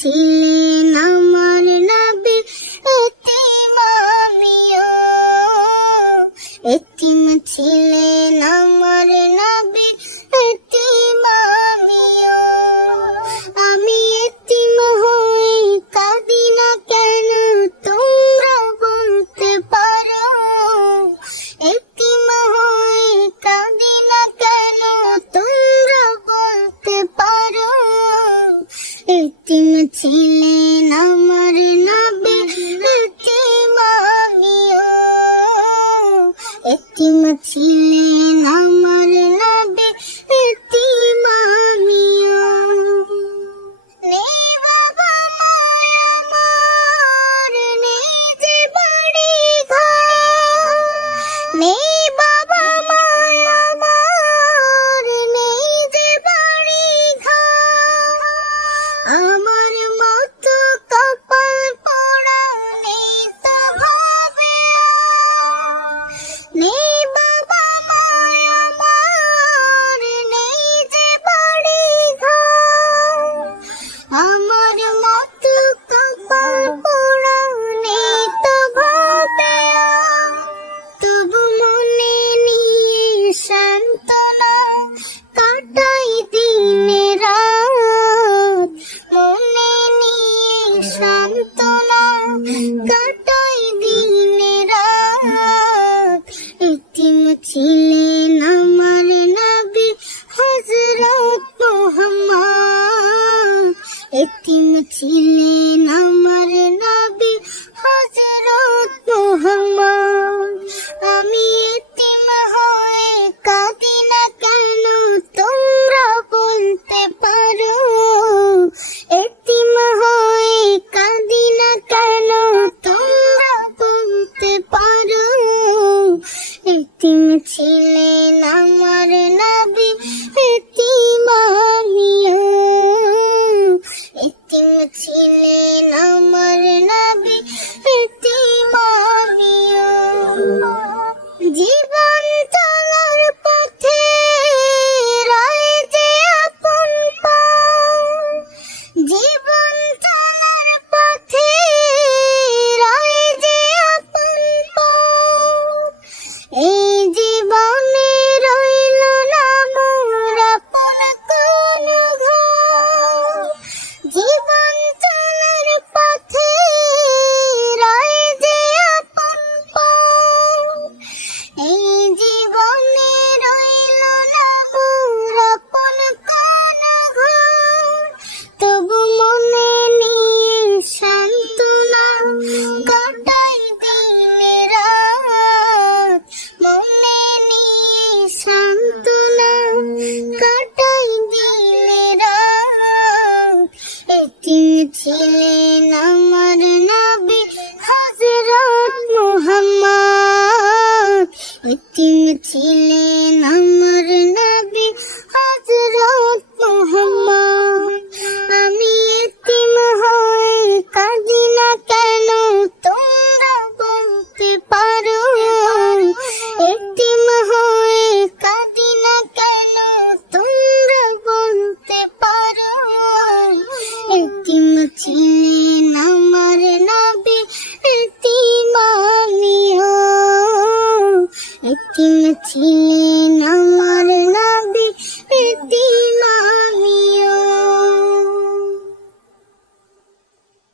ছিলেন আমার নবী এতিম আমিও, এতিম ছিলেন আমার নবী এতিম আমিও। আমি এতিম হই কাঁদি না কেন তোমরা বলতে পারো, এতিম হই কাঁদি না কেন তোমরা বলতে পারো। এতিম ছিলেন আমার নবী এতিম আমিও, এতিম ছিলেন আমার নবী এতিম আমিও। নেই বাবা মায়া আমার, নেই যে বাড়ি ঘর, নেই বাবা মায়া আমার, নেই যে বাড়ি ঘর। আমার মতো কপাল পোড়া নেই তো ভাবে, নেই বাবা মায়া আমার, নেই যে বাড়ি ঘর। আমার মতো কপাল পোড়া নেই তো ভাবে, তবু মনে নিয়ে সান্ত্বনা কাটাই দিনে রাত, মনে নিয়ে সান্ত্বনা কাটাই দিনে রাত। এতিম ছিলেন আমার নবী হযরত মুহাম্মদ, এতিম ছিলেন আমার নবী হযরত মুহাম্মদ। আমি এতিম হয়ে কাঁদি না কেন তোমরা বলতে পারো, এতিম হয়ে কাঁদি না কেন তোমরা বলতে পারো। এতিম ছিলেন আমার নবী এতিম আমিও, এতিম ছিলেন আমার নবী এতিম আমিও। জীবন চলার পথে রয় যে আপন পাও, জীবন চলার পথে রয় যে আপন পাও। এই জীবনে রইল না মোর আপন কোন ঘর, জীবন চলার পথে রয় যে আপন পাও। এই জীবনে রইল না মোর আপন কোন ঘর, তবু মনে নিয়ে সান্ত্বনা কাটাই দিনে রাত, মনে নিয়ে সান্ত্বনা কাটাই দিনে রাত। এতিম ছিলেন আমার নবী হযরত মুহাম্মদ, এতিম ছিলেন আমার নবী হযরত মুহাম্মদ। আমি এতিম হয়ে কাঁদি না কেন তোমরা বলতে পারো, এতিম হয়ে কাঁদি না কেন তোমরা বলতে পারো। এতিম ছিলেন আমার নবী এতিম আমিও, এতিম ছিলেন আমার নবী এতিম আমিও।